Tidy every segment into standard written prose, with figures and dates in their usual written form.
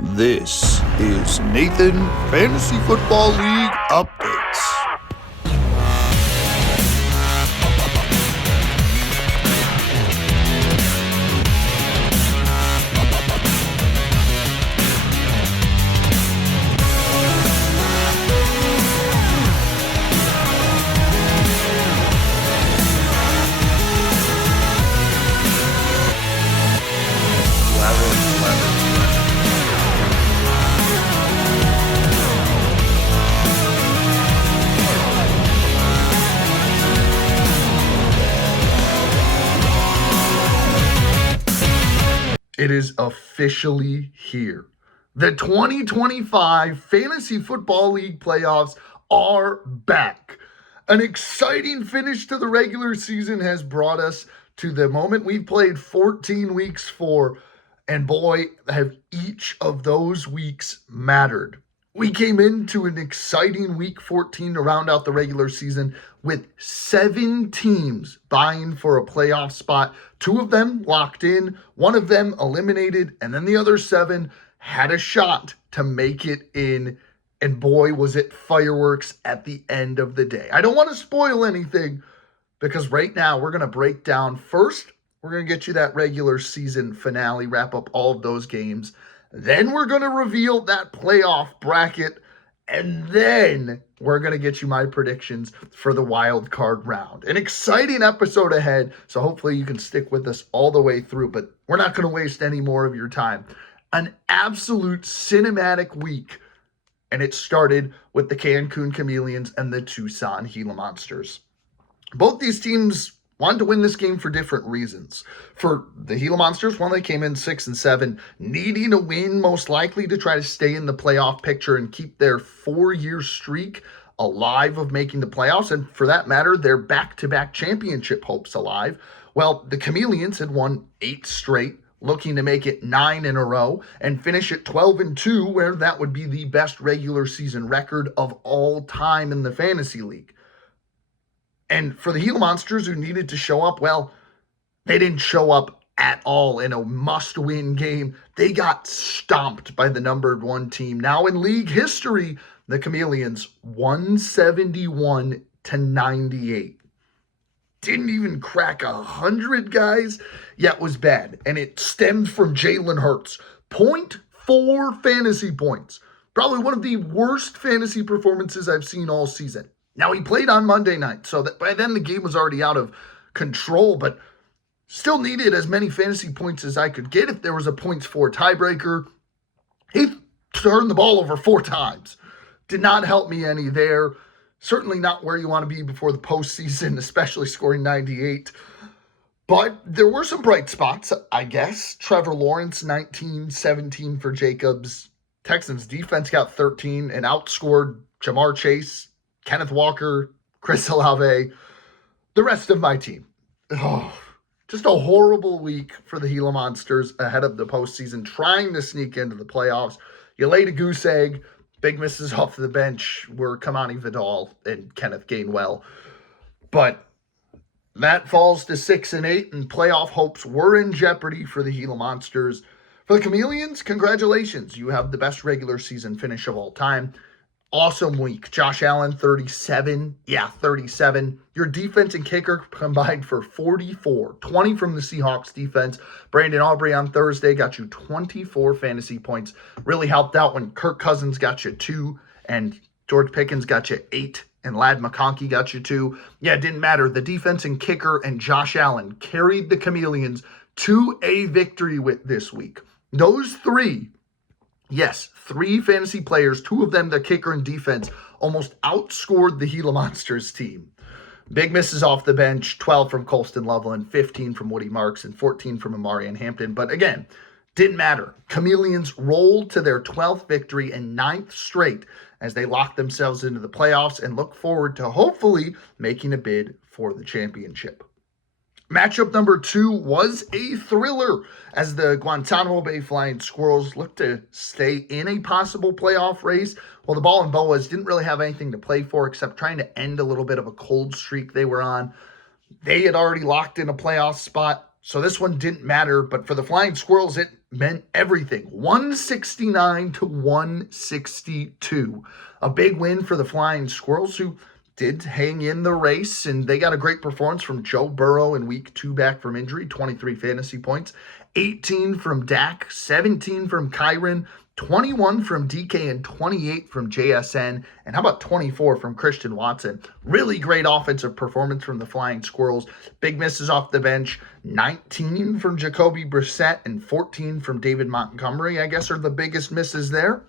This is Nathan Fantasy Football League Updates. It is officially here. The 2025 Fantasy Football League playoffs are back. An exciting finish to the regular season has brought us to the moment we've played 14 weeks for, and boy, have each of those weeks mattered. We came into an exciting week 14 to round out the regular season with 7 teams vying for a playoff spot. 2 of them locked in, 1 of them eliminated, and then the other 7 had a shot to make it in. And boy, was it fireworks at the end of the day. I don't want to spoil anything because right now we're going to break down. First, we're going to get you that regular season finale, wrap up all of those games. Then we're going to reveal that playoff bracket, and then we're going to get you my predictions for the wild card round. An exciting episode ahead, so hopefully you can stick with us all the way through, but we're not going to waste any more of your time. An absolute cinematic week, and it started with the Cancun Chameleons and the Tucson Gila Monsters. Both these teams wanted to win this game for different reasons. For the Gila Monsters, they came in 6-7, needing a win most likely to try to stay in the playoff picture and keep their 4-year streak alive of making the playoffs, and for that matter, their back-to-back championship hopes alive. Well, the Chameleons had won 8 straight, looking to make it 9 in a row and finish at 12-2, where that would be the best regular season record of all time in the fantasy league. And for the Gila Monsters who needed to show up, well, they didn't show up at all in a must-win game. They got stomped by the number 1 team. Now in league history, the Chameleons 171-98. Didn't even crack 100, guys. Yeah, it was bad. And it stemmed from Jalen Hurts. 0.4 fantasy points. Probably one of the worst fantasy performances I've seen all season. Now, he played on Monday night, so that by then the game was already out of control, but still needed as many fantasy points as I could get if there was a points for tiebreaker. He turned the ball over 4 times. Did not help me any there. Certainly not where you want to be before the postseason, especially scoring 98. But there were some bright spots, I guess. Trevor Lawrence, 19-17 for Jacobs. Texans defense got 13 and outscored Jamar Chase, Kenneth Walker, Chris Olave, the rest of my team. Oh, just a horrible week for the Gila Monsters ahead of the postseason, trying to sneak into the playoffs. You laid a goose egg. Big misses off the bench were Kamani Vidal and Kenneth Gainwell. But that falls to 6-8, and playoff hopes were in jeopardy for the Gila Monsters. For the Chameleons, congratulations. You have the best regular season finish of all time. Awesome week. Josh Allen, 37. Yeah, 37. Your defense and kicker combined for 44. 20 from the Seahawks defense. Brandon Aubrey on Thursday got you 24 fantasy points. Really helped out when Kirk Cousins got you 2 and George Pickens got you 8 and Ladd McConkey got you 2. Yeah, it didn't matter. The defense and kicker and Josh Allen carried the Chameleons to a victory with this week. Those 3, yes, 3 fantasy players, 2 of them the kicker and defense, almost outscored the Gila Monsters team. Big misses off the bench, 12 from Colston Loveland, 15 from Woody Marks, and 14 from Amarian Hampton. But again, didn't matter. Chameleons rolled to their 12th victory and 9th straight as they lock themselves into the playoffs and look forward to hopefully making a bid for the championship. Matchup number 2 was a thriller as the Guantanamo Bay Flying Squirrels looked to stay in a possible playoff race. Well, the Ball and Boas didn't really have anything to play for except trying to end a little bit of a cold streak they were on. They had already locked in a playoff spot, so this one didn't matter. But for the Flying Squirrels, it meant everything. 169 to 162. A big win for the Flying Squirrels, who did hang in the race, and they got a great performance from Joe Burrow in week 2 back from injury, 23 fantasy points, 18 from Dak, 17 from Kyron, 21 from DK, and 28 from JSN. And how about 24 from Christian Watson? Really great offensive performance from the Flying Squirrels. Big misses off the bench. 19 from Jacoby Brissett and 14 from David Montgomery, I guess, are the biggest misses there.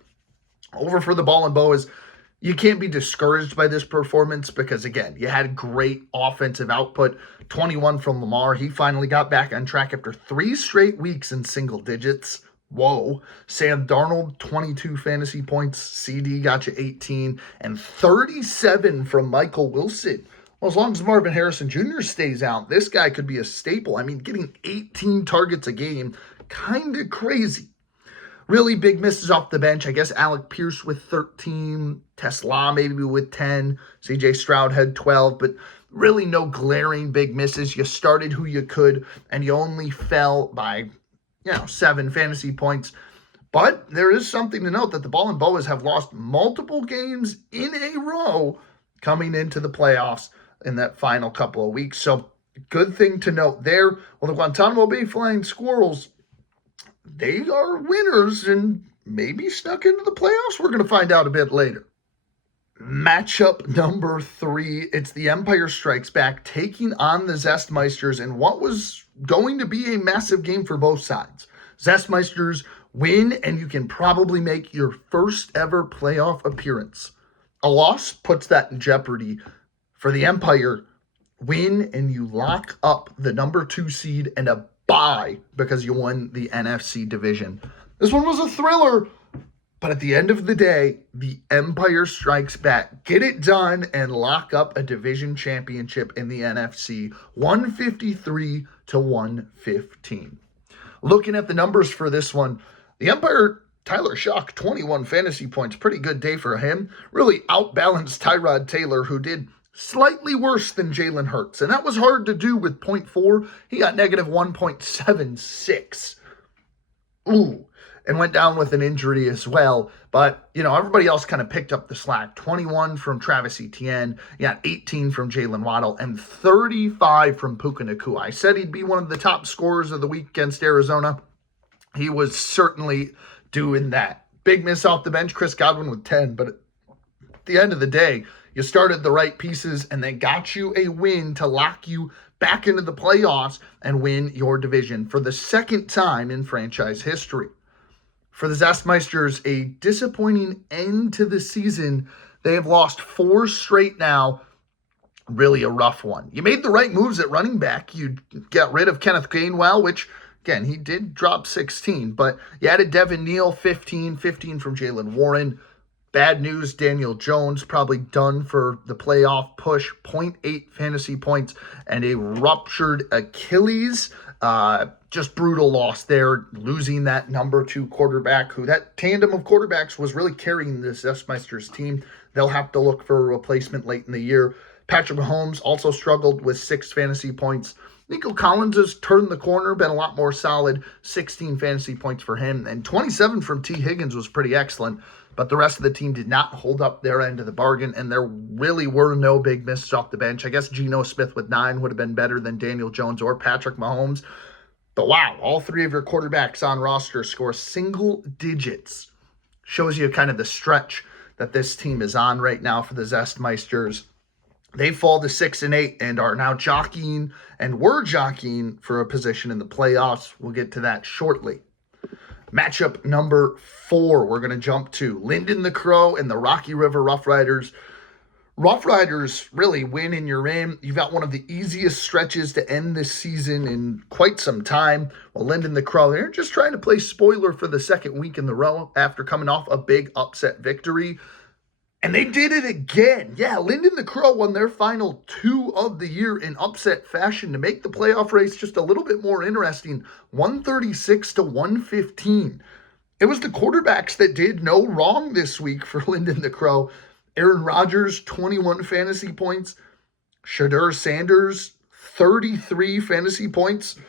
Over for the Ball and Bow is you can't be discouraged by this performance because, again, you had great offensive output. 21 from Lamar. He finally got back on track after 3 straight weeks in single digits. Whoa. Sam Darnold, 22 fantasy points. CD got you 18. And 37 from Michael Wilson. Well, as long as Marvin Harrison Jr. stays out, this guy could be a staple. I mean, getting 18 targets a game, kind of crazy. Really big misses off the bench. I guess Alec Pierce with 13. Tesla maybe with 10. CJ Stroud had 12. But really no glaring big misses. You started who you could, and you only fell by 7 fantasy points. But there is something to note that the Ball and Boas have lost multiple games in a row coming into the playoffs in that final couple of weeks. So good thing to note there. Well, the Guantanamo Bay Flying Squirrels, they are winners and maybe snuck into the playoffs. We're going to find out a bit later. Matchup number 3, it's the Empire Strikes Back taking on the Zestmeisters in what was going to be a massive game for both sides. Zestmeisters win, and you can probably make your first ever playoff appearance. A loss puts that in jeopardy. For the Empire, win, and you lock up the number 2 seed and a bye because you won the NFC division. This one was a thriller. But at the end of the day, the Empire Strikes Back. Get it done and lock up a division championship in the NFC, 153 to 115. Looking at the numbers for this one, the Empire, Tyler Shock, 21 fantasy points. Pretty good day for him. Really outbalanced Tyrod Taylor, who did slightly worse than Jalen Hurts. And that was hard to do with 0.4. He got negative 1.76. Ooh. And went down with an injury as well. But, everybody else kind of picked up the slack. 21 from Travis Etienne. You got 18 from Jalen Waddle and 35 from Puka Nacua. I said he'd be one of the top scorers of the week against Arizona. He was certainly doing that. Big miss off the bench, Chris Godwin with 10. But at the end of the day, you started the right pieces and they got you a win to lock you back into the playoffs and win your division for the second time in franchise history. For the Zestmeisters, a disappointing end to the season. They have lost 4 straight now. Really a rough one. You made the right moves at running back. You got rid of Kenneth Gainwell, which, again, he did drop 16. But you added Devin Neal, 15 from Jalen Warren. Bad news, Daniel Jones probably done for the playoff push. 0.8 fantasy points and a ruptured Achilles. Just brutal loss there, losing that number 2 quarterback, who that tandem of quarterbacks was really carrying this Zestmeisters team. They'll have to look for a replacement late in the year. Patrick Mahomes also struggled with 6 fantasy points. Nico Collins has turned the corner, been a lot more solid, 16 fantasy points for him, and 27 from T. Higgins was pretty excellent. But the rest of the team did not hold up their end of the bargain, and there really were no big misses off the bench. I guess Geno Smith with 9 would have been better than Daniel Jones or Patrick Mahomes. But wow, all 3 of your quarterbacks on roster score single digits. Shows you kind of the stretch that this team is on right now for the Zestmeisters. They fall to 6-8 and are now jockeying, and were jockeying for a position in the playoffs. We'll get to that shortly. Matchup number 4, we're going to jump to Lyndon the Crow and the Rocky River Rough Riders. Rough Riders really win and you're in. You've got one of the easiest stretches to end this season in quite some time. Well, Lyndon the Crow, they're just trying to play spoiler for the second week in the row after coming off a big upset victory. And they did it again. Yeah, Lyndon the Crow won their final 2 of the year in upset fashion to make the playoff race just a little bit more interesting. 136 to 115. It was the quarterbacks that did no wrong this week for Lyndon the Crow. Aaron Rodgers, 21 fantasy points. Shadur Sanders, 33 fantasy points.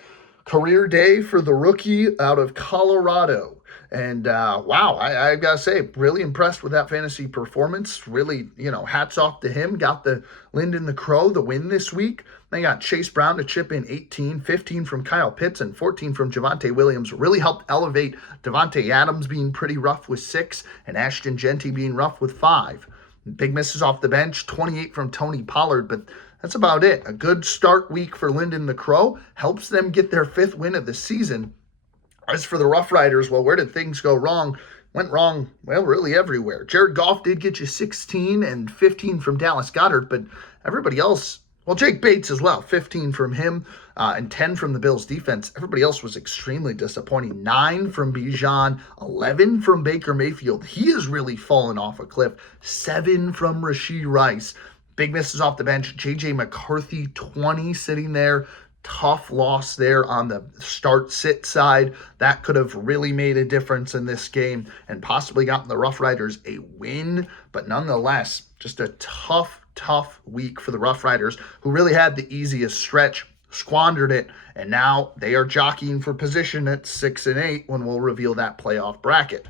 Career day for the rookie out of Colorado. And wow, I got to say, really impressed with that fantasy performance. Really, hats off to him. Got the Lyndon the Crow, the win this week. They got Chase Brown to chip in 18, 15 from Kyle Pitts, and 14 from Javonte Williams. Really helped elevate Devontae Adams being pretty rough with 6, and Ashton Genty being rough with 5. Big misses off the bench, 28 from Tony Pollard, but that's about it. A good start week for Lyndon the Crow. Helps them get their 5th win of the season. As for the Rough Riders, well, where did things go wrong? Went wrong, well, really everywhere. Jared Goff did get you 16 and 15 from Dallas Goedert, but everybody else, well, Jake Bates as well, 15 from him and 10 from the Bills defense. Everybody else was extremely disappointing. 9 from Bijan, 11 from Baker Mayfield. He has really fallen off a cliff. 7 from Rashee Rice. Big misses off the bench. J.J. McCarthy, 20 sitting there. Tough loss there on the start-sit side. That could have really made a difference in this game and possibly gotten the Rough Riders a win. But nonetheless, just a tough week for the Rough Riders, who really had the easiest stretch, squandered it, and now they are jockeying for position at 6-8 when we'll reveal that playoff bracket.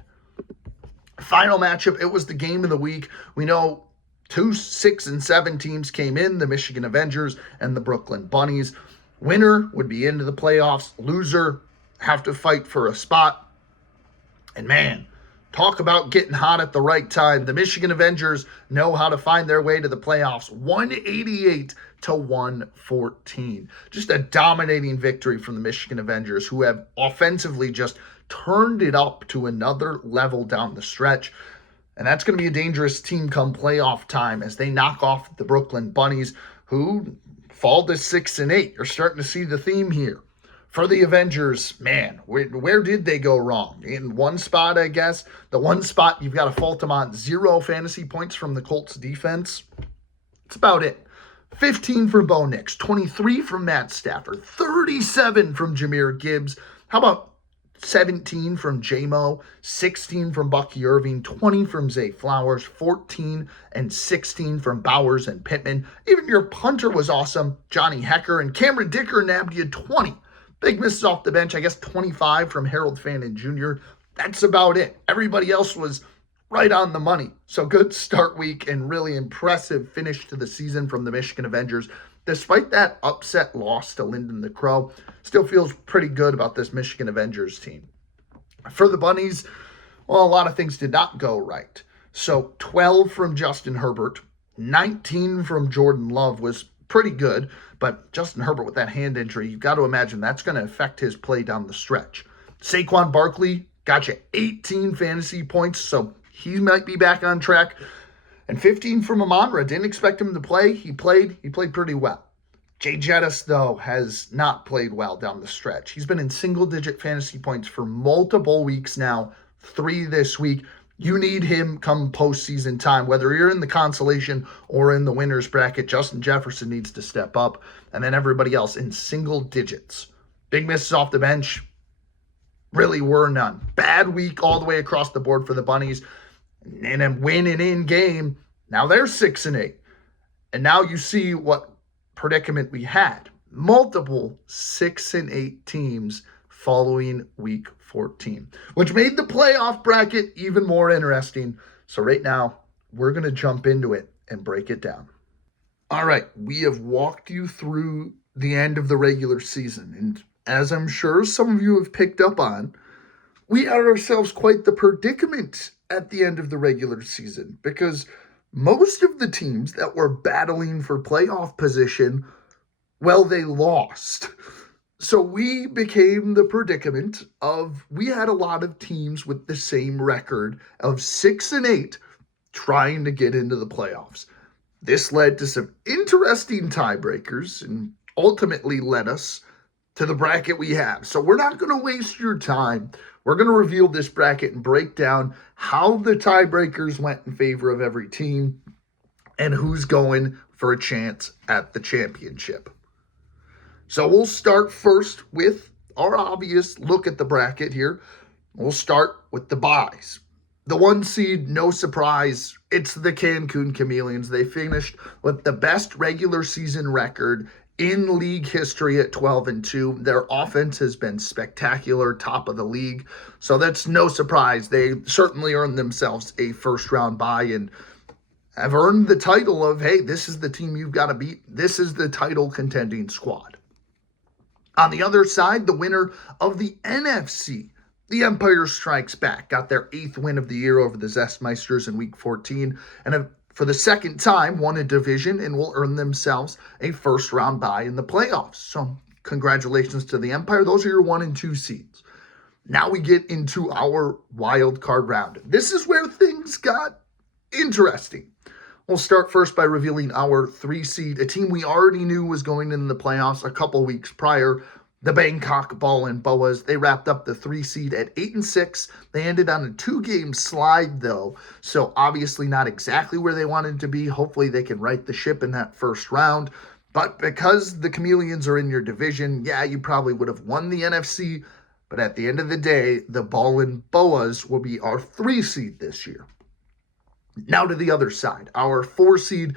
Final matchup, it was the game of the week. We know 2 6-7 teams came in, the Michigan Avengers and the Brooklyn Bunnies. Winner would be into the playoffs. Loser have to fight for a spot. And man, talk about getting hot at the right time. The Michigan Avengers know how to find their way to the playoffs. 188-114. Just a dominating victory from the Michigan Avengers, who have offensively just turned it up to another level down the stretch. And that's going to be a dangerous team come playoff time as they knock off the Brooklyn Bunnies, who fall to 6-8. You're starting to see the theme here. For the Avengers, man, where did they go wrong? In one spot, I guess. The one spot you've got to fault them on, 0 fantasy points from the Colts defense. That's about it. 15 from Bo Nix, 23 from Matt Stafford, 37 from Jahmyr Gibbs. How about 17 from J-Mo, 16 from Bucky Irving, 20 from Zay Flowers, 14 and 16 from Bowers and Pittman. Even your punter was awesome, Johnny Hecker, and Cameron Dicker nabbed you 20. Big misses off the bench, I guess 25 from Harold Fannin Jr. That's about it. Everybody else was right on the money. So good start week and really impressive finish to the season from the Michigan Avengers. Despite that upset loss to Lyndon the Crow, still feels pretty good about this Michigan Avengers team. For the Bunnies, well, a lot of things did not go right. So 12 from Justin Herbert, 19 from Jordan Love was pretty good, but Justin Herbert with that hand injury, you've got to imagine that's going to affect his play down the stretch. Saquon Barkley got you 18 fantasy points, so he might be back on track. And 15 from Amon-Ra. Didn't expect him to play. He played pretty well. Jay Jettis, though, has not played well down the stretch. He's been in single-digit fantasy points for multiple weeks now, 3 this week. You need him come postseason time, whether you're in the consolation or in the winner's bracket. Justin Jefferson needs to step up, and then everybody else in single digits. Big misses off the bench really were none. Bad week all the way across the board for the Bunnies. And then winning in game, now they're 6-8. And now you see what predicament we had. Multiple 6-8 teams following week 14, which made the playoff bracket even more interesting. So right now, we're going to jump into it and break it down. All right, we have walked you through the end of the regular season. And as I'm sure some of you have picked up on, we had ourselves quite the predicament at the end of the regular season, because most of the teams that were battling for playoff position, well, they lost. So we became the predicament of, we had a lot of teams with the same record of 6-8 trying to get into the playoffs. This led to some interesting tiebreakers and ultimately led us to the bracket we have. So we're not going to waste your time. We're going to reveal this bracket and break down how the tiebreakers went in favor of every team and who's going for a chance at the championship. So we'll start first with our obvious look at the bracket here. We'll start with the buys. The 1 seed, no surprise, it's the Cancun Chameleons. They finished with the best regular season record in league history at 12-2. Their offense has been spectacular, top of the league. So that's no surprise. They certainly earned themselves a first-round bye and have earned the title of, hey, this is the team you've got to beat. This is the title contending squad. On the other side, the winner of the NFC, the Empire Strikes Back, got their 8th win of the year over the Zestmeisters in Week 14 and have, for the second time, won a division and will earn themselves a first-round bye in the playoffs. So congratulations to the Empire. Those are your 1 and 2 seeds. Now we get into our wild card round. This is where things got interesting. We'll start first by revealing our 3 seed, a team we already knew was going in the playoffs a couple weeks prior, the Bangkok Ball and Boas. They wrapped up the 3 seed at 8-6. They ended on a 2-game slide, though, so obviously not exactly where they wanted to be. Hopefully they can right the ship in that first round. But because the Chameleons are in your division, yeah, you probably would have won the NFC. But at the end of the day, the Ball and Boas will be our 3 seed this year. Now to the other side, our 4 seed,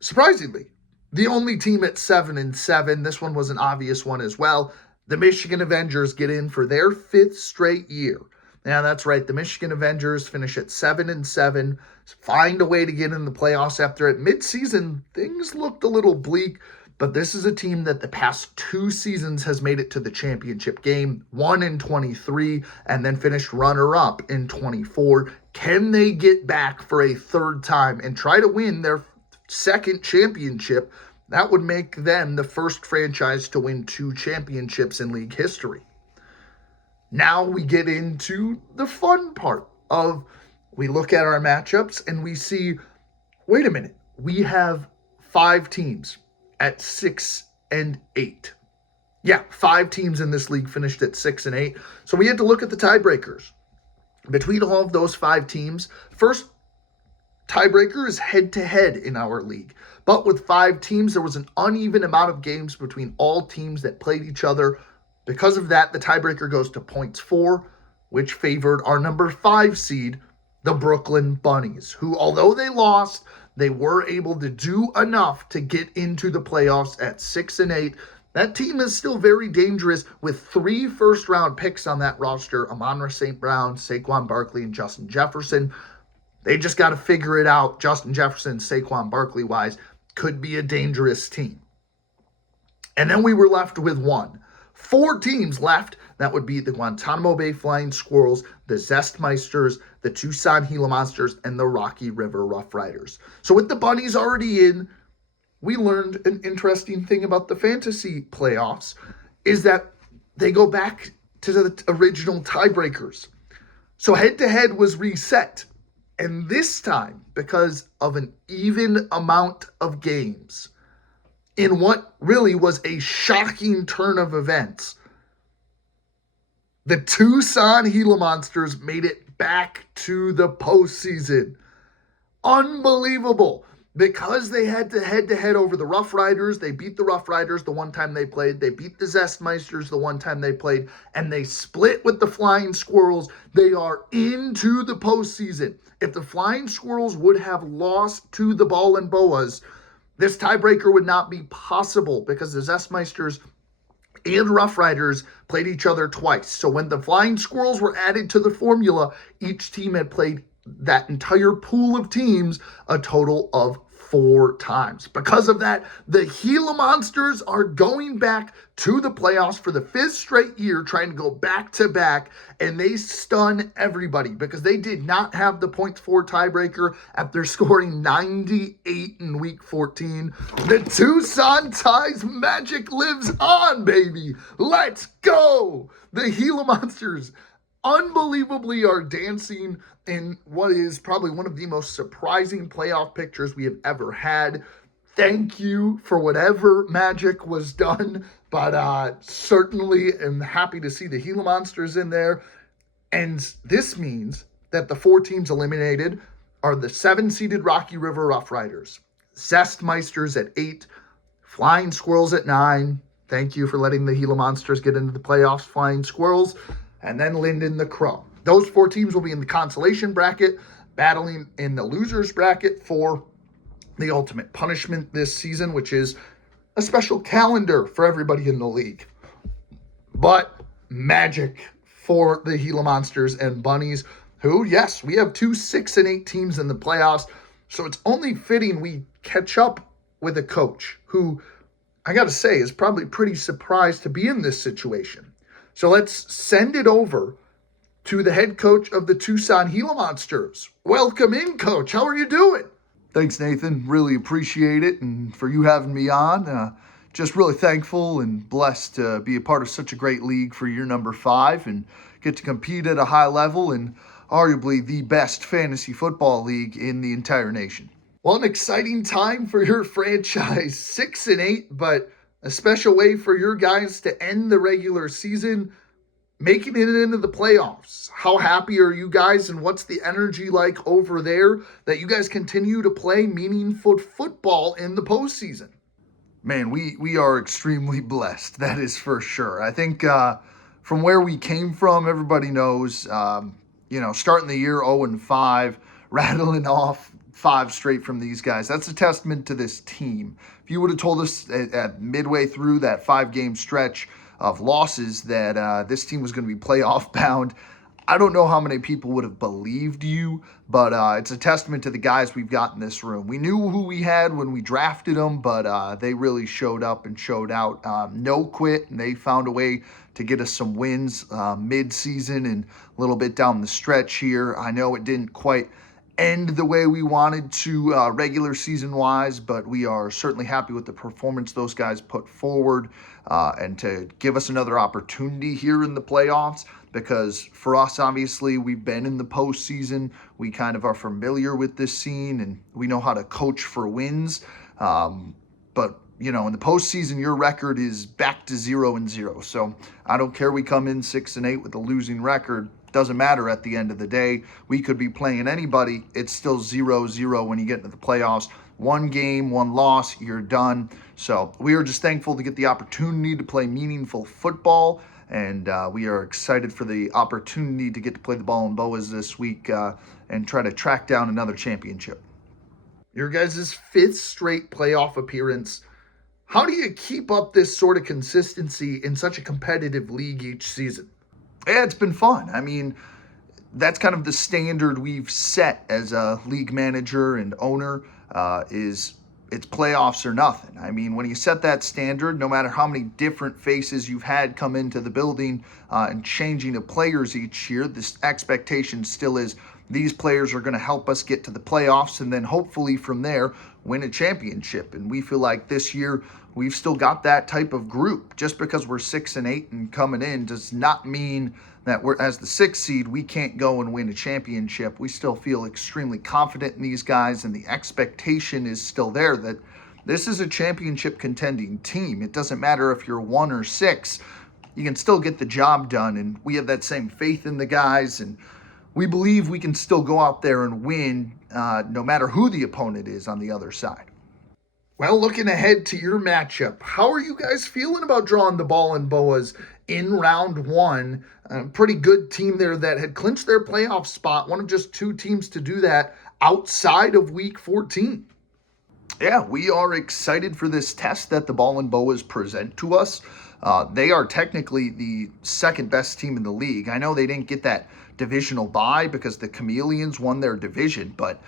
surprisingly, the only team at 7-7. This one was an obvious one as well. The Michigan Avengers get in for their 5th straight year. Yeah, that's right. The Michigan Avengers finish at 7-7, find a way to get in the playoffs after at midseason. Things looked a little bleak, but this is a team that the past 2 seasons has made it to the championship game, won in 23, and then finished runner-up in 24. Can they get back for a 3rd time and try to win their 2nd championship? That would make them the first franchise to win 2 championships in league history. Now we get into the fun part of, we look at our matchups and we see, wait a minute, we have 5 teams at 6-8. Yeah, 5 teams in this league finished at 6-8. So we had to look at the tiebreakers. Between all of those 5 teams, first tiebreaker is head-to-head in our league. But with 5 teams, there was an uneven amount of games between all teams that played each other. Because of that, the tiebreaker goes to points 4, which favored our number 5 seed, the Brooklyn Bunnies, who, although they lost, they were able to do enough to get into the playoffs at 6-8. That team is still very dangerous with 3 first-round picks on that roster, Amon-Ra St. Brown, Saquon Barkley, and Justin Jefferson. They just got to figure it out. Justin Jefferson, Saquon Barkley-wise, could be a dangerous team. And then we were left with 4 teams left. That would be the Guantanamo Bay Flying Squirrels, the Zestmeisters, the Tucson Gila Monsters, and the Rocky River Rough Riders. So with the Bunnies already in, we learned an interesting thing about the fantasy playoffs is that they go back to the original tiebreakers. So head-to-head was reset. And this time, because of an even amount of games, in what really was a shocking turn of events, the Tucson Gila Monsters made it back to the postseason. Unbelievable. Because they had to head-to-head over the Rough Riders, they beat the Rough Riders the one time they played, they beat the Zestmeisters the one time they played, and they split with the Flying Squirrels. They are into the postseason. If the Flying Squirrels would have lost to the Ball and Boas, this tiebreaker would not be possible because the Zestmeisters and Rough Riders played each other twice. So when the Flying Squirrels were added to the formula, each team had played that entire pool of teams a total of 4 times. Because of that, the Gila Monsters are going back to the playoffs for the 5th straight year, trying to go back-to-back, and they stun everybody because they did not have the points 4 tiebreaker after scoring 98 in Week 14. The Tucson Ties magic lives on, baby. Let's go! The Gila Monsters unbelievably are dancing in what is probably one of the most surprising playoff pictures we have ever had. Thank you for whatever magic was done, but certainly am happy to see the Gila Monsters in there. And this means that the 4 teams eliminated are the 7-seeded Rocky River Rough Riders, Zestmeisters at 8, Flying Squirrels at 9. Thank you for letting the Gila Monsters get into the playoffs, Flying Squirrels. And then Linden the Crow. Those 4 teams will be in the consolation bracket, battling in the losers bracket for the ultimate punishment this season, which is a special calendar for everybody in the league. But magic for the Gila Monsters and Bunnies, who, yes, we have two 6-8 teams in the playoffs. So it's only fitting we catch up with a coach who, I got to say, is probably pretty surprised to be in this situation. So let's send it over to the head coach of the Tucson Gila Monsters. Welcome in, Coach. How are you doing? Thanks, Nathan. Really appreciate it, and for you having me on. Just really thankful and blessed to be a part of such a great league for year number 5 and get to compete at a high level in arguably the best fantasy football league in the entire nation. Well, an exciting time for your franchise, 6-8, but a special way for your guys to end the regular season, making it into the playoffs. How happy are you guys, and what's the energy like over there that you guys continue to play meaningful football in the postseason? Man, we are extremely blessed. That is for sure. I think from where we came from, everybody knows, starting the year 0-5, rattling off 5 straight from these guys. That's a testament to this team. If you would have told us at midway through that 5-game stretch of losses that this team was going to be playoff bound, I don't know how many people would have believed you, but it's a testament to the guys we've got in this room. We knew who we had when we drafted them, but they really showed up and showed out. No quit, and they found a way to get us some wins mid-season and a little bit down the stretch here. I know it didn't quite end the way we wanted to regular season-wise, but we are certainly happy with the performance those guys put forward and to give us another opportunity here in the playoffs. Because for us, obviously, we've been in the postseason. We kind of are familiar with this scene, and we know how to coach for wins. But, in the postseason, your record is back to 0-0. So I don't care we come in 6-8 with a losing record. Doesn't matter at the end of the day. We could be playing anybody. It's still 0-0 when you get into the playoffs. 1 game, 1 loss, you're done. So we are just thankful to get the opportunity to play meaningful football. And we are excited for the opportunity to get to play the ball and boas this week and try to track down another championship. Your guys' 5th straight playoff appearance. How do you keep up this sort of consistency in such a competitive league each season? Yeah, it's been fun. I mean, that's kind of the standard we've set as a league manager and owner is it's playoffs or nothing. I mean, when you set that standard, no matter how many different faces you've had come into the building and changing of players each year, this expectation still is these players are going to help us get to the playoffs and then hopefully from there win a championship. And we feel like this year we've still got that type of group. Just because we're 6-8 and coming in does not mean that we're, as the 6th seed, we can't go and win a championship. We still feel extremely confident in these guys, and the expectation is still there that this is a championship contending team. It doesn't matter if you're 1 or 6, you can still get the job done, and we have that same faith in the guys, and we believe we can still go out there and win no matter who the opponent is on the other side. Well, looking ahead to your matchup, how are you guys feeling about drawing the ball and boas in round 1? Pretty good team there that had clinched their playoff spot, one of just 2 teams to do that outside of week 14. Yeah, we are excited for this test that the ball and boas present to us. They are technically the 2nd best team in the league. I know they didn't get that divisional bye because the Chameleons won their division, but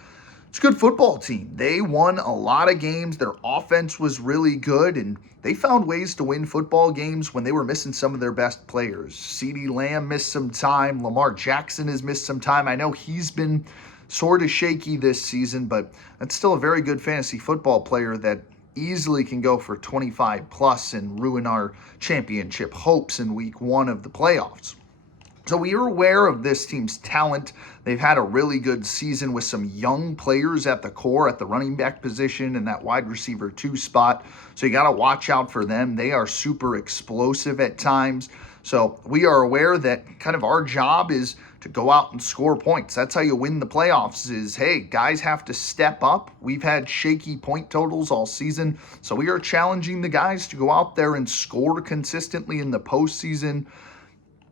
it's a good football team. They won a lot of games. Their offense was really good, and they found ways to win football games when they were missing some of their best players. CeeDee Lamb missed some time. Lamar Jackson has missed some time. I know he's been sort of shaky this season, but that's still a very good fantasy football player that easily can go for 25 plus and ruin our championship hopes in week 1 of the playoffs. So we are aware of this team's talent. They've had a really good season with some young players at the core, at the running back position and that wide receiver 2 spot. So you got to watch out for them. They are super explosive at times. So we are aware that kind of our job is to go out and score points. That's how you win the playoffs is, hey, guys have to step up. We've had shaky point totals all season. So we are challenging the guys to go out there and score consistently in the postseason.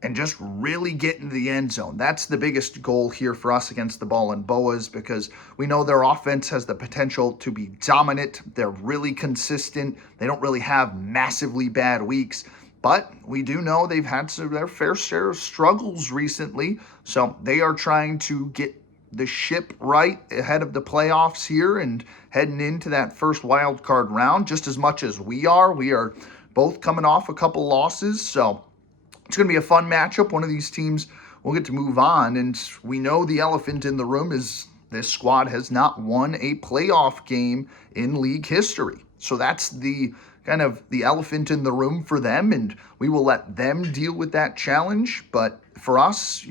and just really get into the end zone. That's the biggest goal here for us against the Ball and Boas, because we know their offense has the potential to be dominant. They're really consistent. They don't really have massively bad weeks, but we do know they've had their fair share of struggles recently. So they are trying to get the ship right ahead of the playoffs here and heading into that first wild card round just as much as we are. We are both coming off a couple losses, so it's going to be a fun matchup. One of these teams will get to move on, and we know the elephant in the room is this squad has not won a playoff game in league history. So that's the kind of the elephant in the room for them, and we will let them deal with that challenge. But for us,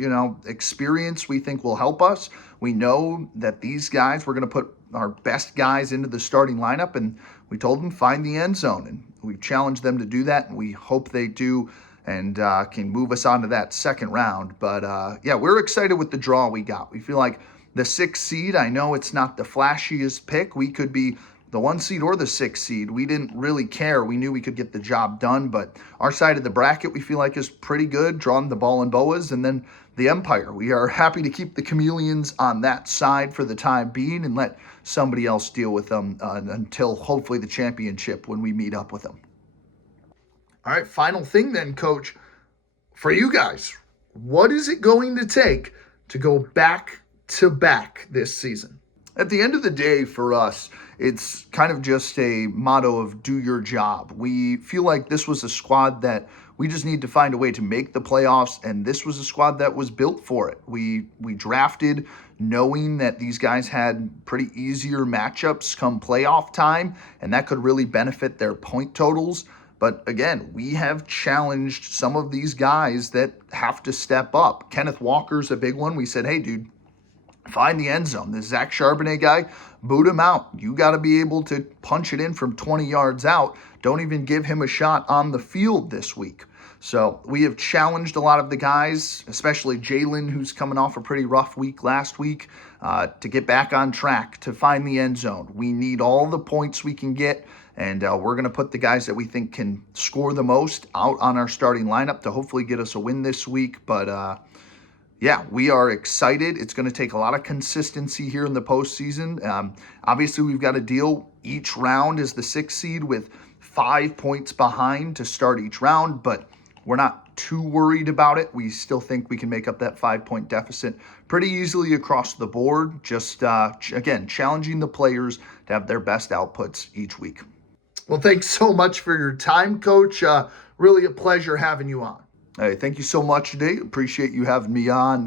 experience we think will help us. We know that these guys, we're going to put our best guys into the starting lineup, and we told them find the end zone, and we challenged them to do that, and we hope they do and can move us on to that second round. But yeah, we're excited with the draw we got. We feel like the 6th seed, I know it's not the flashiest pick. We could be the 1 seed or the 6th seed. We didn't really care. We knew we could get the job done, but our side of the bracket we feel like is pretty good, drawing the Ball and Boas, and then the Empire. We are happy to keep the Chameleons on that side for the time being and let somebody else deal with them until hopefully the championship when we meet up with them. All right, final thing then, Coach. For you guys, what is it going to take to go back-to-back this season? At the end of the day, for us, it's kind of just a motto of do your job. We feel like this was a squad that we just need to find a way to make the playoffs, and this was a squad that was built for it. We drafted knowing that these guys had pretty easier matchups come playoff time, and that could really benefit their point totals. But again, we have challenged some of these guys that have to step up. Kenneth Walker's a big one. We said, hey, dude, find the end zone. This Zach Charbonnet guy, boot him out. You got to be able to punch it in from 20 yards out. Don't even give him a shot on the field this week. So we have challenged a lot of the guys, especially Jalen, who's coming off a pretty rough week last week, to get back on track, to find the end zone. We need all the points we can get, and we're going to put the guys that we think can score the most out on our starting lineup to hopefully get us a win this week. But yeah, we are excited. It's going to take a lot of consistency here in the postseason. Obviously, we've got to deal each round as the 6th seed with 5 points behind to start each round, but we're not too worried about it. We still think we can make up that 5-point deficit pretty easily across the board. Just, again, challenging the players to have their best outputs each week. Well, thanks so much for your time, Coach. Really a pleasure having you on. Hey, thank you so much today. Appreciate you having me on.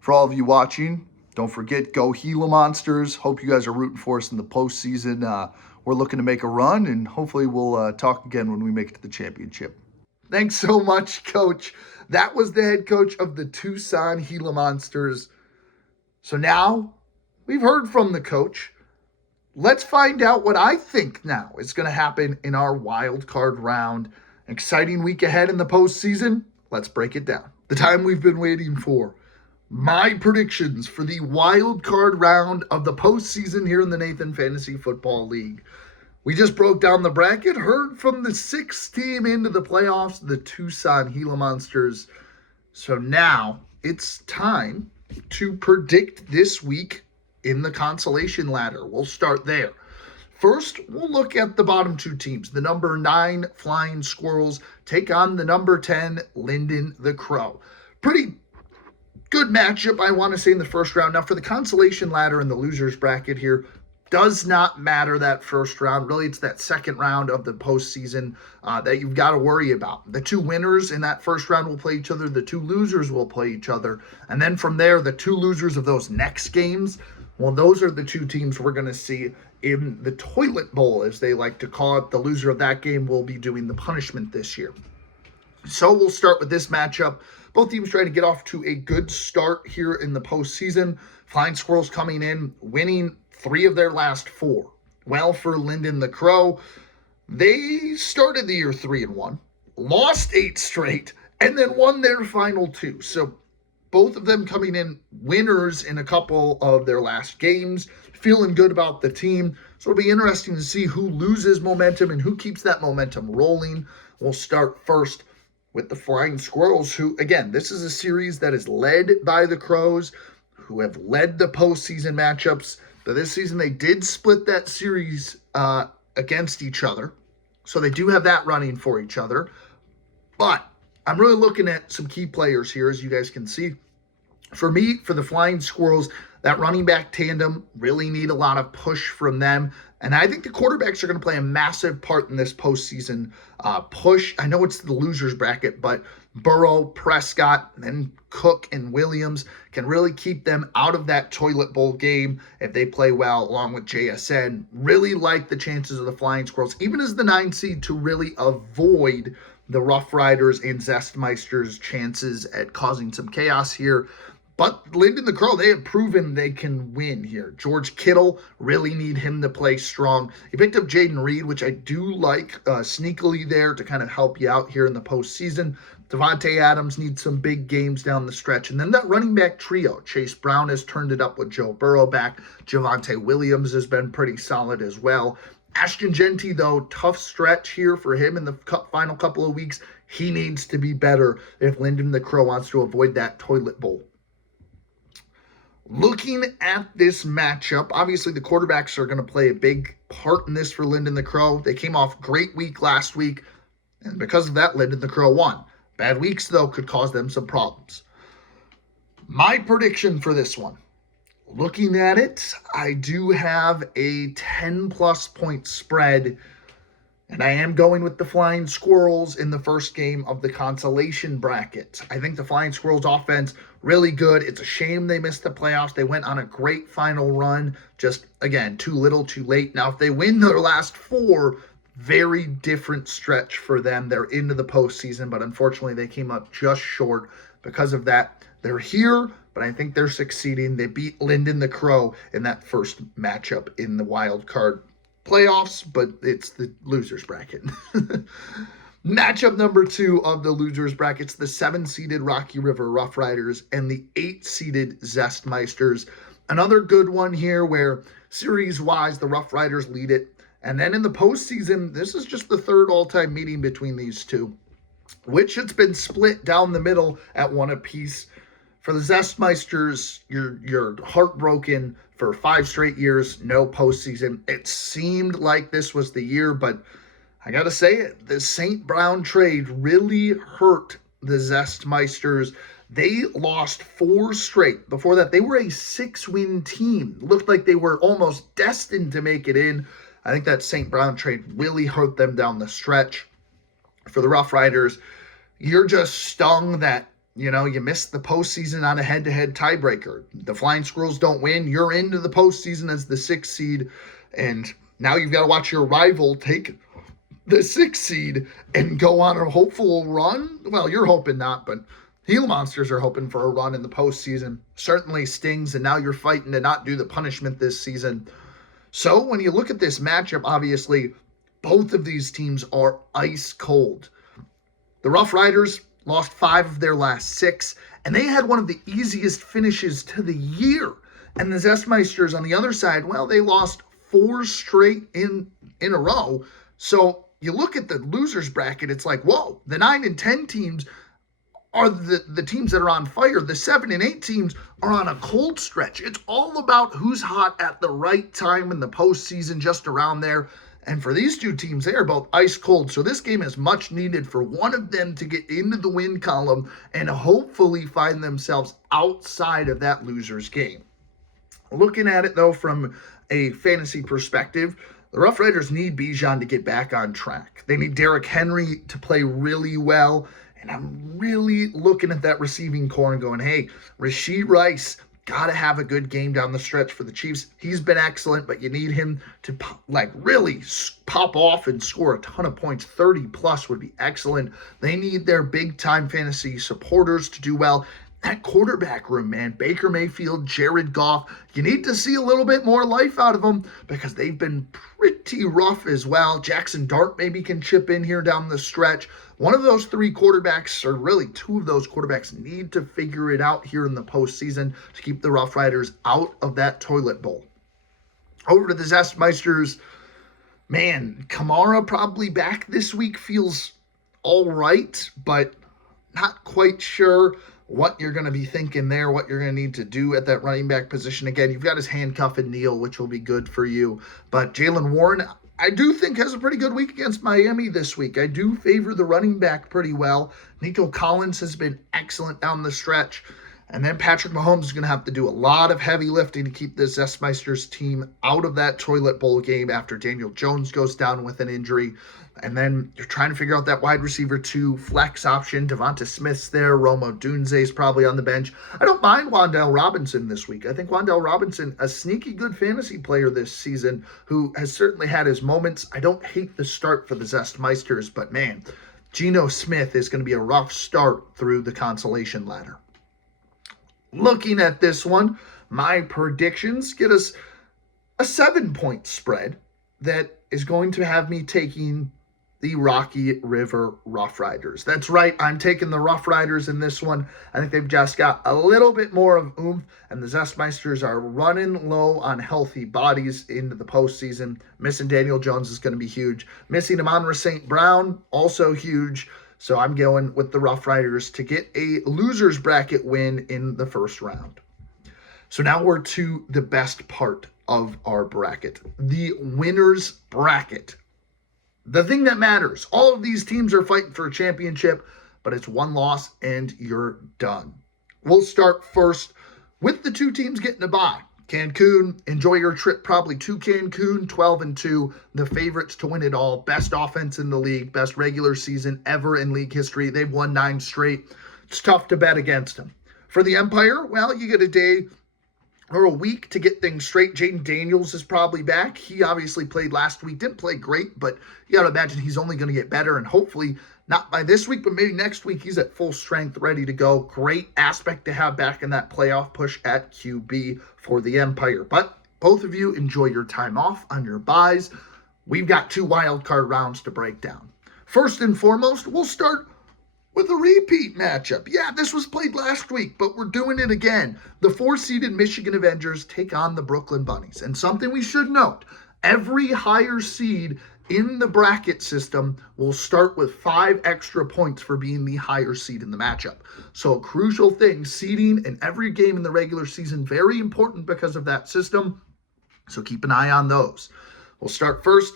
For all of you watching, don't forget, go Gila Monsters. Hope you guys are rooting for us in the postseason. We're looking to make a run, and hopefully we'll talk again when we make it to the championship. Thanks so much, Coach. That was the head coach of the Tucson Gila Monsters. So now we've heard from the coach. Let's find out what I think now is going to happen in our wild card round. Exciting week ahead in the postseason. Let's break it down. The time we've been waiting for. My predictions for the wild card round of the postseason here in the Nathan Fantasy Football League. We just broke down the bracket, heard from the 6th team into the playoffs, the Tucson Gila Monsters. So now it's time to predict this week in the consolation ladder. We'll start there. First, we'll look at the bottom 2 teams. The number 9 Flying Squirrels take on the number 10 Linden the Crow. Pretty good matchup, I want to say, in the first round. Now, for the consolation ladder and the losers bracket here, does not matter that first round. Really, it's that second round of the postseason that you've got to worry about. The 2 winners in that first round will play each other. The 2 losers will play each other. And then from there, the 2 losers of those next games, well, those are the 2 teams we're going to see in the toilet bowl, as they like to call it. The loser of that game will be doing the punishment this year. So we'll start with this matchup. Both teams trying to get off to a good start here in the postseason. Flying Squirrels coming in, winning 3 of their last 4. Well, for Linden the Crow, they started the year 3-1, lost 8 straight, and then won their final 2. So both of them coming in winners in a couple of their last games, feeling good about the team. So it'll be interesting to see who loses momentum and who keeps that momentum rolling. We'll start first with the Flying Squirrels, who, again, this is a series that is led by the Crows, who have led the postseason matchups. But this season, they did split that series against each other. So they do have that running for each other. But I'm really looking at some key players here, as you guys can see. For me, for the Flying Squirrels, that running back tandem really need a lot of push from them. And I think the quarterbacks are going to play a massive part in this postseason push. I know it's the losers bracket, but Burrow, Prescott, and Cook and Williams can really keep them out of that toilet bowl game if they play well, along with JSN. Really like the chances of the Flying Squirrels, even as the 9 seed, to really avoid the Rough Riders and Zestmeister's chances at causing some chaos here. But Linden the Crow, they have proven they can win here. George Kittle, really need him to play strong. He picked up Jaden Reed, which I do like sneakily there to kind of help you out here in the postseason. Devontae Adams needs some big games down the stretch. And then that running back trio. Chase Brown has turned it up with Joe Burrow back. Javonte Williams has been pretty solid as well. Ashton Genty, though, tough stretch here for him in the final couple of weeks. He needs to be better if Linden the Crow wants to avoid that toilet bowl. Looking at this matchup, obviously the quarterbacks are going to play a big part in this for Linden the Crow. They came off great week last week, and because of that, Linden the Crow won. Bad weeks, though, could cause them some problems. My prediction for this one, looking at it, I do have a 10-plus point spread, and I am going with the Flying Squirrels in the first game of the consolation bracket. I think the Flying Squirrels offense, really good. It's a shame they missed the playoffs. They went on a great final run. Just, again, too little, too late. Now, if they win their last 4, very different stretch for them. They're into the postseason, but unfortunately they came up just short. Because of that, they're here, but I think they're succeeding. They beat Linden the Crow in that first matchup in the wild card playoffs, but it's the losers bracket. Matchup number 2 of the losers brackets, the 7-seeded Rocky River Rough Riders and the 8-seeded Zestmeisters. Another good one here where series-wise the Rough Riders lead it. And then in the postseason, this is just the 3rd all-time meeting between these two, which it's been split down the middle at 1 apiece. For the Zestmeisters, you're heartbroken for 5 straight years, no postseason. It seemed like this was the year, but I got to say it, the St. Brown trade really hurt the Zestmeisters. They lost 4 straight. Before that, they were a 6-win team. Looked like they were almost destined to make it in. I think that St. Brown trade really hurt them down the stretch. For the Rough Riders, you're just stung that, you missed the postseason on a head-to-head tiebreaker. The Flying Squirrels don't win. You're into the postseason as the 6th seed, and now you've got to watch your rival take the 6th seed and go on a hopeful run. Well, you're hoping not, but Gila Monsters are hoping for a run in the postseason. Certainly stings, and now you're fighting to not do the punishment this season. So when you look at this matchup, obviously, both of these teams are ice cold. The Rough Riders lost 5 of their last 6, and they had one of the easiest finishes to the year. And the Zestmeisters on the other side, well, they lost 4 straight in a row. So you look at the losers bracket, it's like, whoa, the 9 and 10 teams are the teams that are on fire. The 7 and 8 teams are on a cold stretch. It's all about who's hot at the right time in the postseason, just around there. And for these two teams, they are both ice cold. So this game is much needed for one of them to get into the win column and hopefully find themselves outside of that loser's game. Looking at it, though, from a fantasy perspective, the Rough Riders need Bijan to get back on track. They need Derrick Henry to play really well. And I'm really looking at that receiving core and going, hey, Rashee Rice, got to have a good game down the stretch for the Chiefs. He's been excellent, but you need him to really pop off and score a ton of points. 30 plus would be excellent. They need their big time fantasy supporters to do well. That quarterback room, man, Baker Mayfield, Jared Goff, you need to see a little bit more life out of them because they've been pretty rough as well. Jackson Dart maybe can chip in here down the stretch. One of those 3 quarterbacks, or really 2 of those quarterbacks, need to figure it out here in the postseason to keep the Rough Riders out of that toilet bowl. Over to the Zestmeisters, man, Kamara probably back this week feels all right, but Not quite sure what you're going to be thinking there, what you're going to need to do at that running back position. Again, you've got his handcuff and Neal, which will be good for you. But Jaylen Warren, I do think has a pretty good week against Miami this week. I do favor the running back pretty well. Nico Collins has been excellent down the stretch. And then Patrick Mahomes is going to have to do a lot of heavy lifting to keep the Zestmeisters team out of that toilet bowl game after Daniel Jones goes down with an injury. And then you're trying to figure out that wide receiver 2 flex option. Devonta Smith's there. Rome Odunze's probably on the bench. I don't mind Wan'Dale Robinson this week. I think Wan'Dale Robinson, a sneaky good fantasy player this season who has certainly had his moments. I don't hate the start for the Zestmeisters, but man, Geno Smith is going to be a rough start through the consolation ladder. Looking at this one, my predictions get us a 7-point spread that is going to have me taking the Rocky River Rough Riders. That's right, I'm taking the Rough Riders in this one. I think they've just got a little bit more of oomph, and the Zestmeisters are running low on healthy bodies into the postseason. Missing Daniel Jones is going to be huge. Missing Amon-Ra St. Brown, also huge. So I'm going with the Rough Riders to get a loser's bracket win in the first round. So now we're to the best part of our bracket, the winner's bracket. The thing that matters. All of these teams are fighting for a championship, but it's one loss and you're done. We'll start first with the 2 teams getting a bye. Cancun, enjoy your trip probably to Cancun, 12-2, the favorites to win it all. Best offense in the league, best regular season ever in league history. They've won 9 straight. It's tough to bet against them. For the Empire, well, you get a day or a week to get things straight. Jaden Daniels is probably back. He obviously played last week. Didn't play great, but you got to imagine he's only going to get better, and hopefully not by this week, but maybe next week he's at full strength, ready to go. Great aspect to have back in that playoff push at QB for the Empire. But both of you enjoy your time off on your buys. We've got 2 wildcard rounds to break down. First and foremost, we'll start with a repeat matchup. Yeah, this was played last week, but we're doing it again. The 4-seeded Michigan Avengers take on the Brooklyn Bunnies. And something we should note, every higher seed in the bracket system will start with 5 extra points for being the higher seed in the matchup. So a crucial thing, seeding in every game in the regular season, very important because of that system. So keep an eye on those. We'll start first,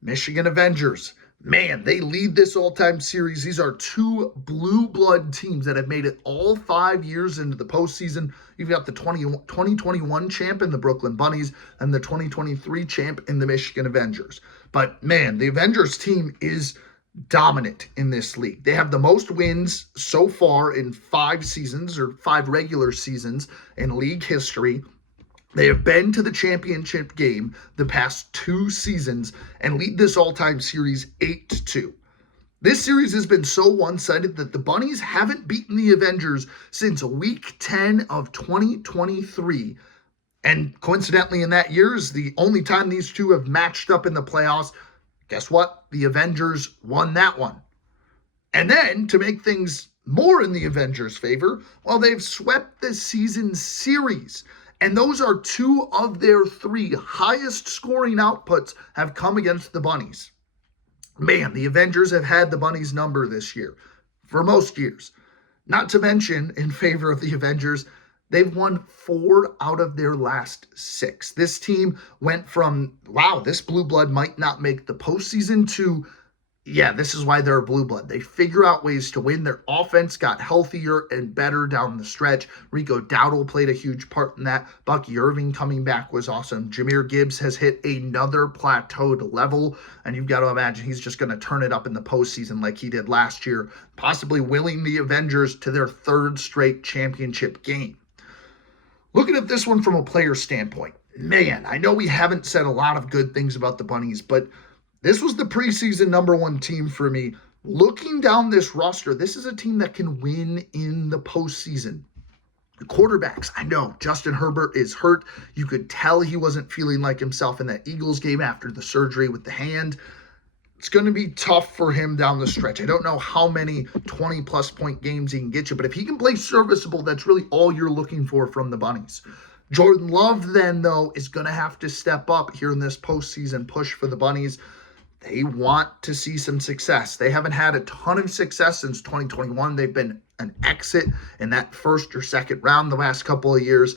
Michigan Avengers. Man, they lead this all-time series. These are 2 blue blood teams that have made it all 5 years into the postseason. You've got the 2021 champ in the Brooklyn Bunnies and the 2023 champ in the Michigan Avengers. But man, the Avengers team is dominant in this league. They have the most wins so far in 5 seasons or 5 regular seasons in league history. They have been to the championship game the past 2 seasons and lead this all-time series 8-2. This series has been so one-sided that the Bunnies haven't beaten the Avengers since week 10 of 2023. And coincidentally, in that year is the only time these 2 have matched up in the playoffs. Guess what? The Avengers won that one. And then, to make things more in the Avengers' favor, well, they've swept the season series. And those are 2 of their 3 highest scoring outputs have come against the Bunnies. Man, the Avengers have had the Bunnies number this year for most years. Not to mention, in favor of the Avengers, they've won 4 out of their last 6. This team went from, wow, this blue blood might not make the postseason to, yeah, this is why they're a blue blood. They figure out ways to win. Their offense got healthier and better down the stretch. Rico Dowdle played a huge part in that. Bucky Irving coming back was awesome. Jahmyr Gibbs has hit another plateaued level, and you've got to imagine he's just going to turn it up in the postseason like he did last year, possibly willing the Avengers to their 3rd straight championship game. Looking at this one from a player standpoint, man, I know we haven't said a lot of good things about the Bunnies, but this was the preseason number 1 team for me. Looking down this roster, this is a team that can win in the postseason. The quarterbacks, I know, Justin Herbert is hurt. You could tell he wasn't feeling like himself in that Eagles game after the surgery with the hand. It's going to be tough for him down the stretch. I don't know how many 20-plus point games he can get you, but if he can play serviceable, that's really all you're looking for from the Bunnies. Jordan Love, then, though, is going to have to step up here in this postseason push for the Bunnies. They want to see some success. They haven't had a ton of success since 2021. They've been an exit in that first or second round the last couple of years.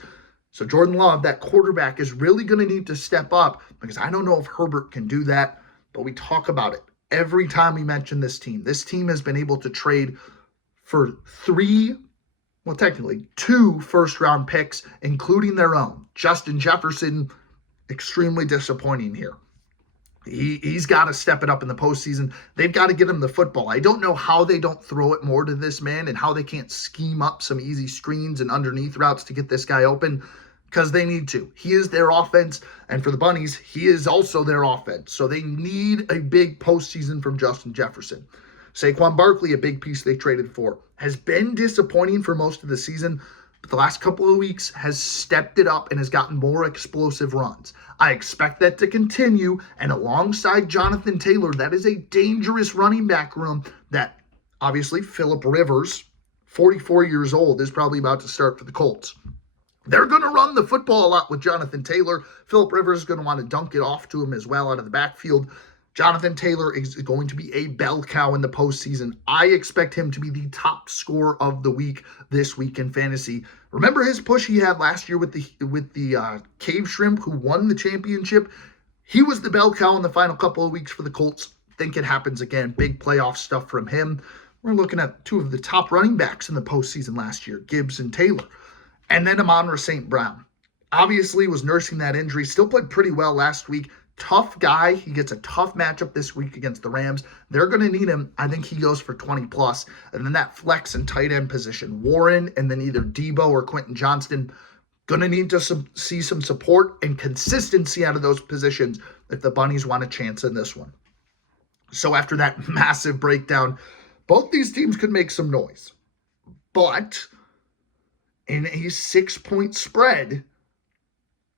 So Jordan Love, that quarterback, is really going to need to step up, because I don't know if Herbert can do that, but we talk about it every time we mention this team. This team has been able to trade for two first-round picks, including their own. Justin Jefferson, extremely disappointing here. He's got to step it up in the postseason. They've got to get him the football. I don't know how they don't throw it more to this man, and how they can't scheme up some easy screens and underneath routes to get this guy open, because they need to. He is their offense, and for the Bunnies, he is also their offense. So they need a big postseason from Justin Jefferson. Saquon Barkley, a big piece they traded for, has been disappointing for most of the season, but the last couple of weeks has stepped it up and has gotten more explosive runs. I expect that to continue, and alongside Jonathan Taylor, that is a dangerous running back room that obviously Phillip Rivers, 44 years old, is probably about to start for the Colts. They're going to run the football a lot with Jonathan Taylor. Phillip Rivers is going to want to dunk it off to him as well out of the backfield. Jonathan Taylor is going to be a bell cow in the postseason. I expect him to be the top scorer of the week this week in fantasy. Remember his push he had last year with the Cave Shrimp, who won the championship? He was the bell cow in the final couple of weeks for the Colts. Think it happens again. Big playoff stuff from him. We're looking at two of the top running backs in the postseason last year, Gibbs and Taylor. And then Amon-Ra St. Brown. Obviously was nursing that injury. Still played pretty well last week. Tough guy. He gets a tough matchup this week against the Rams. They're going to need him. I think he goes for 20 plus. And then that flex and tight end position, Warren and then either Debo or Quentin Johnston, going to need to see some support and consistency out of those positions if the Bunnies want a chance in this one. So after that massive breakdown, both these teams could make some noise. But in a 6-point spread,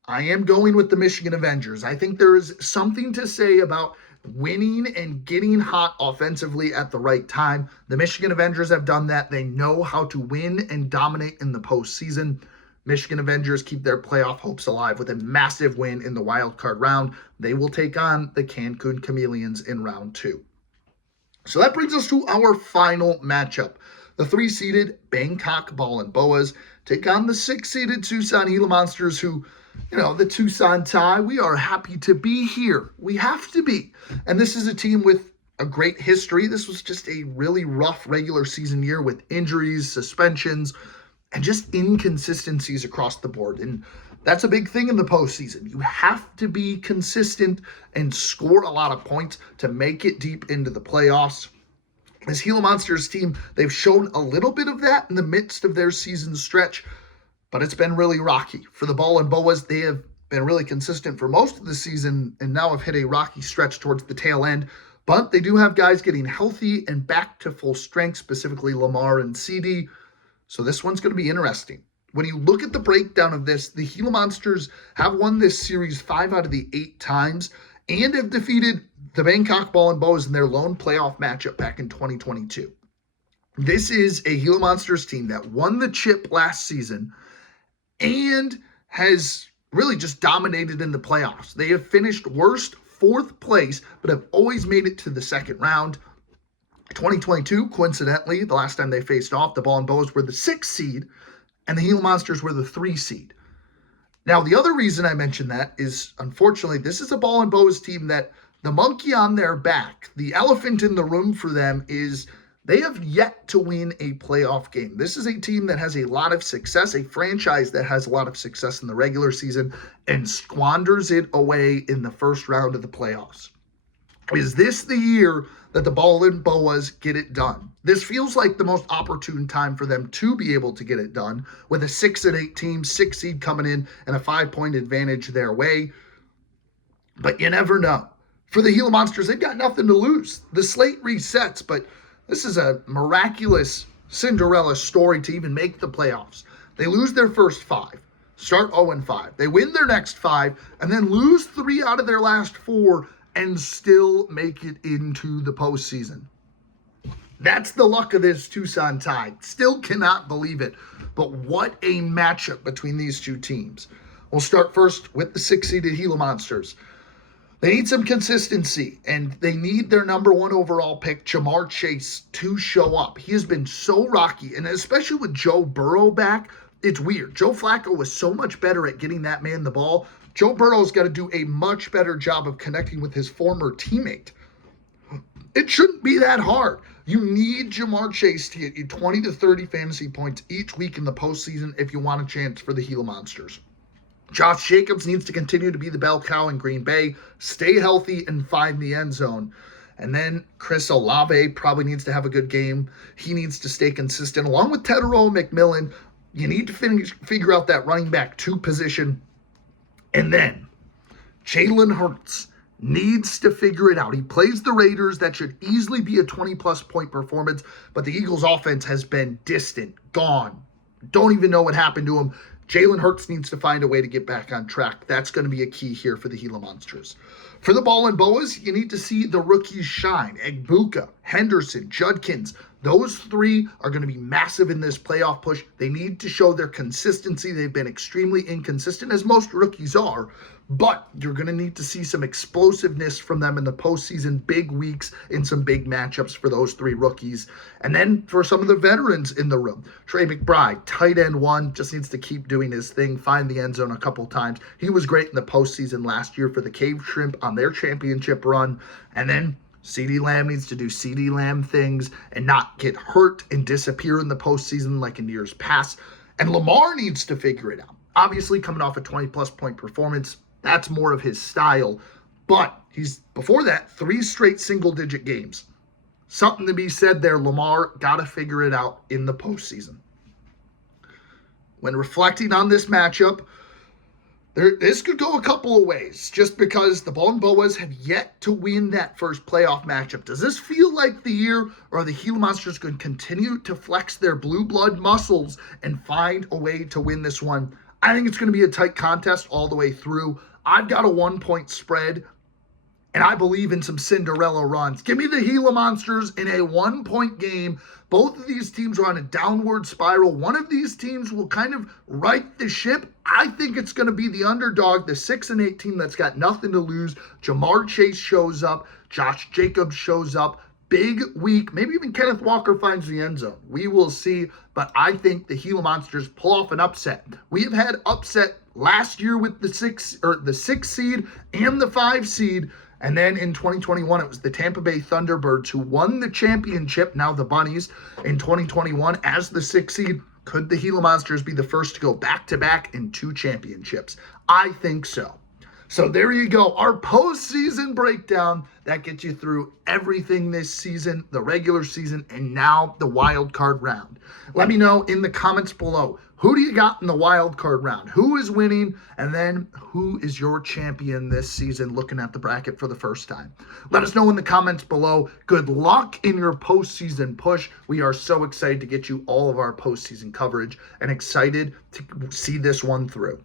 I am going with the Michigan Avengers. I think there is something to say about winning and getting hot offensively at the right time. The Michigan Avengers have done that. They know how to win and dominate in the postseason. Michigan Avengers keep their playoff hopes alive with a massive win in the Wildcard round. They will take on the Cancun Chameleons in round 2. So that brings us to our final matchup. The 3-seeded Bangkok Ball and Boas take on the 6-seeded Tucson Gila Monsters, who, the Tucson tie, we are happy to be here. We have to be. And this is a team with a great history. This was just a really rough regular season year with injuries, suspensions, and just inconsistencies across the board. And that's a big thing in the postseason. You have to be consistent and score a lot of points to make it deep into the playoffs. This Gila Monsters team, they've shown a little bit of that in the midst of their season stretch, but it's been really rocky. For the Ball and Boas, they have been really consistent for most of the season and now have hit a rocky stretch towards the tail end. But they do have guys getting healthy and back to full strength, specifically Lamar and CD. So this one's going to be interesting. When you look at the breakdown of this, the Gila Monsters have won this series 5 out of the 8 times and have defeated the Bangkok Ball and Boas in their lone playoff matchup back in 2022. This is a Gila Monsters team that won the chip last season and has really just dominated in the playoffs. They have finished worst 4th place, but have always made it to the second round. 2022, coincidentally, the last time they faced off, the Ball and Boas were the 6th seed, and the Gila Monsters were the 3 seed. Now, the other reason I mention that is, unfortunately, this is a Ball and Boas team that the monkey on their back, the elephant in the room for them, is they have yet to win a playoff game. This is a team that has a lot of success, a franchise that has a lot of success in the regular season and squanders it away in the first round of the playoffs. Is this the year that the Ball and Boas get it done? This feels like the most opportune time for them to be able to get it done with a 6-8 team, 6 seed coming in and a 5-point advantage their way. But you never know. For the Gila Monsters, they've got nothing to lose. The slate resets, but this is a miraculous Cinderella story to even make the playoffs. They lose their first 5, start 0-5. They win their next 5, and then lose 3 out of their last 4 and still make it into the postseason. That's the luck of this Tucson Tide. Still cannot believe it, but what a matchup between these two teams. We'll start first with the 6-seeded Gila Monsters. They need some consistency, and they need their number one overall pick, Jamar Chase, to show up. He has been so rocky, and especially with Joe Burrow back, it's weird. Joe Flacco was so much better at getting that man the ball. Joe Burrow's got to do a much better job of connecting with his former teammate. It shouldn't be that hard. You need Jamar Chase to get you 20 to 30 fantasy points each week in the postseason if you want a chance for the Gila Monsters. Josh Jacobs needs to continue to be the bell cow in Green Bay, stay healthy, and find the end zone. And then Chris Olave probably needs to have a good game. He needs to stay consistent. Along with Tedero McMillan, you need to figure out that running back 2 position. And then Jalen Hurts needs to figure it out. He plays the Raiders. That should easily be a 20-plus point performance. But the Eagles' offense has been distant, gone. Don't even know what happened to him. Jalen Hurts needs to find a way to get back on track. That's going to be a key here for the Gila Monsters. For the Ball and Boas, you need to see the rookies shine. Egbuka, Henderson, Judkins. Those 3 are going to be massive in this playoff push. They need to show their consistency. They've been extremely inconsistent, as most rookies are. But you're going to need to see some explosiveness from them in the postseason, big weeks in some big matchups for those 3 rookies. And then for some of the veterans in the room, Trey McBride, tight end 1, just needs to keep doing his thing, find the end zone a couple times. He was great in the postseason last year for the Cave Shrimp on their championship run. And then CeeDee Lamb needs to do CeeDee Lamb things and not get hurt and disappear in the postseason like in years past. And Lamar needs to figure it out. Obviously, coming off a 20-plus point performance, that's more of his style. But he's, before that, 3 straight single-digit games. Something to be said there. Lamar got to figure it out in the postseason. When reflecting on this matchup, this could go a couple of ways, just because the Ball and Boas have yet to win that first playoff matchup. Does this feel like the year, or are the Gila Monsters going to continue to flex their blue blood muscles and find a way to win this one? I think it's going to be a tight contest all the way through. I've got a 1-point spread, and I believe in some Cinderella runs. Give me the Gila Monsters in a 1-point game. Both of these teams are on a downward spiral. One of these teams will kind of right the ship. I think it's going to be the underdog, the 6-8 team that's got nothing to lose. Jamar Chase shows up. Josh Jacobs shows up. Big week. Maybe even Kenneth Walker finds the end zone. We will see. But I think the Gila Monsters pull off an upset. We have had upset last year with the 6 seed and the 5 seed. And then in 2021, it was the Tampa Bay Thunderbirds who won the championship, now the Bunnies, in 2021 as the 6 seed. Could the Gila Monsters be the first to go back-to-back in 2 championships? I think so. So there you go, our postseason breakdown. That gets you through everything this season, the regular season, and now the wild card round. Let me know in the comments below, who do you got in the wild card round? Who is winning? And then who is your champion this season, looking at the bracket for the first time? Let us know in the comments below. Good luck in your postseason push. We are so excited to get you all of our postseason coverage and excited to see this one through.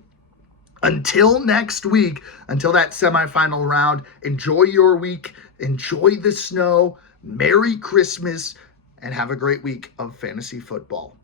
Until next week, until that semifinal round, enjoy your week, enjoy the snow, Merry Christmas, and have a great week of fantasy football.